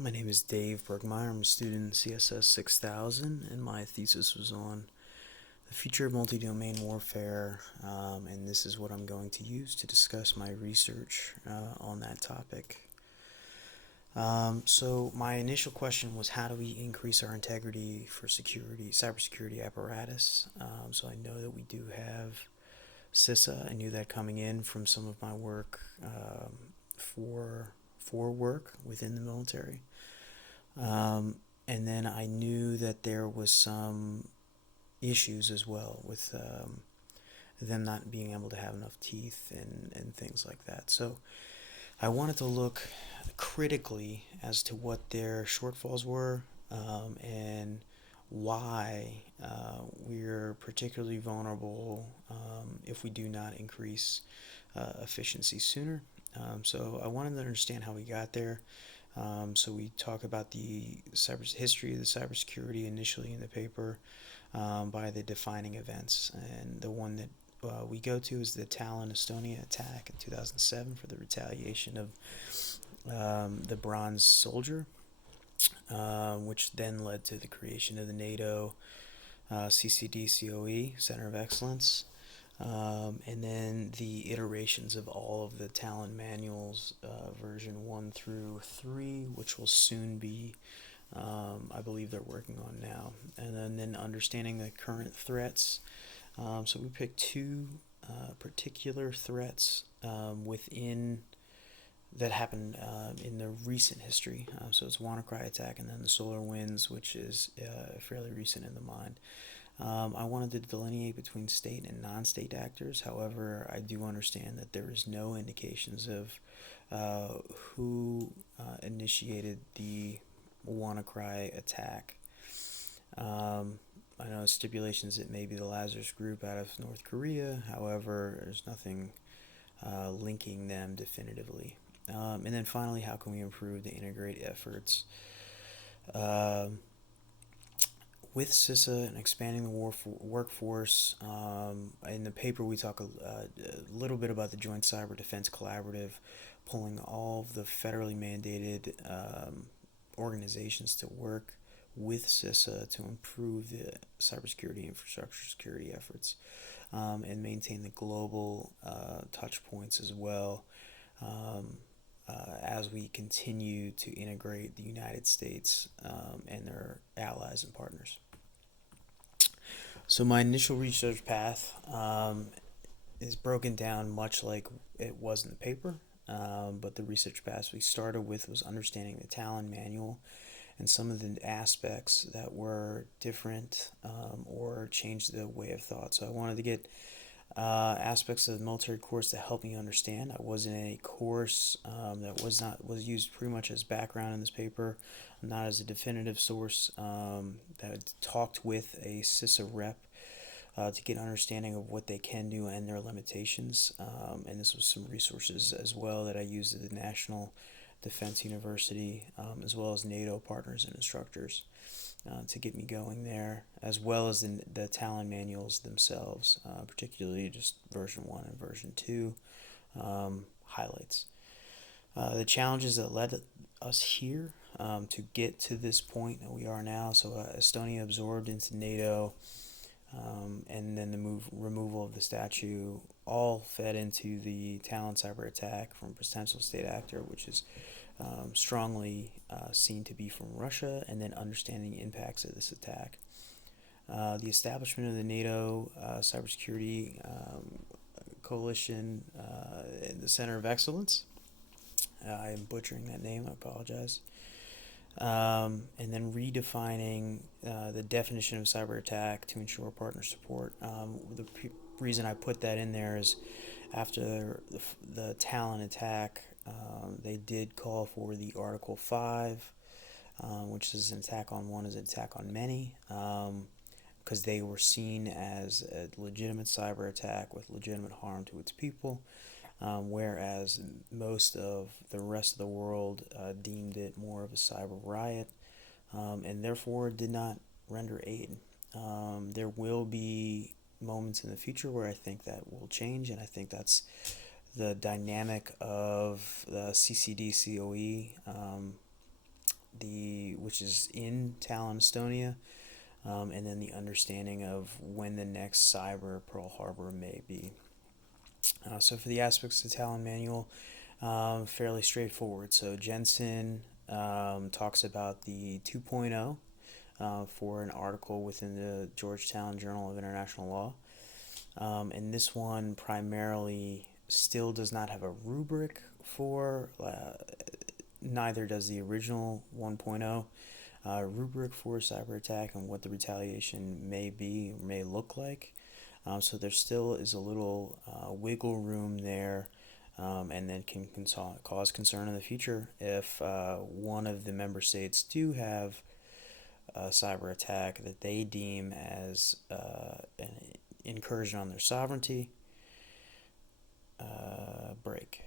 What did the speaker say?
My name is Dave Bergmeyer. I'm a student in CSS 6000, and my thesis was on the future of multi-domain warfare, and this is what I'm going to use to discuss my research on that topic. So my initial question was, how do we increase our integrity for cybersecurity apparatus? So I know that we do have CISA. I knew that coming in from some of my work for work within the military. And then I knew that there was some issues as well with them not being able to have enough teeth and things like that. So I wanted to look critically as to what their shortfalls were, and why we're particularly vulnerable if we do not increase efficiency sooner. So I wanted to understand how we got there. So we talk about the history of the cybersecurity initially in the paper, by the defining events, and the one that we go to is the Tallinn, Estonia attack in 2007 for the retaliation of the Bronze Soldier, which then led to the creation of the NATO CCD-COE, Center of Excellence, and then the iterations of all of the Talon manuals, version 1 through 3, which will soon be, I believe they're working on now. And then understanding the current threats. So we picked two particular threats within that happened in the recent history. So it's WannaCry attack and then the Solar Winds, which is fairly recent in the mind. I wanted to delineate between state and non-state actors. However, I do understand that there is no indications of who initiated the WannaCry attack. I know stipulations it may be the Lazarus Group out of North Korea. However, there's nothing linking them definitively. And then finally, how can we improve the integrate efforts with CISA and expanding the workforce? In the paper, we talk a little bit about the Joint Cyber Defense Collaborative, pulling all of the federally mandated organizations to work with CISA to improve the cybersecurity infrastructure security efforts, and maintain the global touch points as well, as we continue to integrate the United States and their allies and partners. So my initial research path is broken down much like it was in the paper, but the research path we started with was understanding the Talon manual and some of the aspects that were different, or changed the way of thought. So I wanted to get aspects of the military course to help me understand. I was in a course that was used pretty much as background in this paper, not as a definitive source, that talked with a CISA rep to get an understanding of what they can do and their limitations. And this was some resources as well that I used at the National Defense University, as well as NATO partners and instructors, to get me going there, as well as the Talon manuals themselves, particularly just version 1 and version 2 highlights. The challenges that led us here to get to this point that we are now. So Estonia absorbed into NATO, and then the removal of the statue all fed into the Talon cyber attack from potential state actor, which is strongly seen to be from Russia, and then understanding the impacts of this attack. The establishment of the NATO cybersecurity coalition, the Center of Excellence. I am butchering that name, I apologize. And then redefining the definition of cyber attack to ensure partner support. The reason I put that in there is after the Talon attack, they did call for the Article 5, which is an attack on one is an attack on many, because they were seen as a legitimate cyber attack with legitimate harm to its people, whereas most of the rest of the world deemed it more of a cyber riot, and therefore did not render aid. There will be moments in the future where I think that will change, and I think that's the dynamic of the CCD-COE which is in Tallinn, Estonia, and then the understanding of when the next cyber Pearl Harbor may be. So for the aspects of the Talon Manual, fairly straightforward. So Jensen talks about the 2.0 for an article within the Georgetown Journal of International Law. And this one primarily still does not have a rubric for, neither does the original 1.0 rubric for a cyber attack and what the retaliation may be, may look like. So there still is a little wiggle room there, and then can cause concern in the future if one of the member states do have a cyber attack that they deem as an incursion on their sovereignty. Break.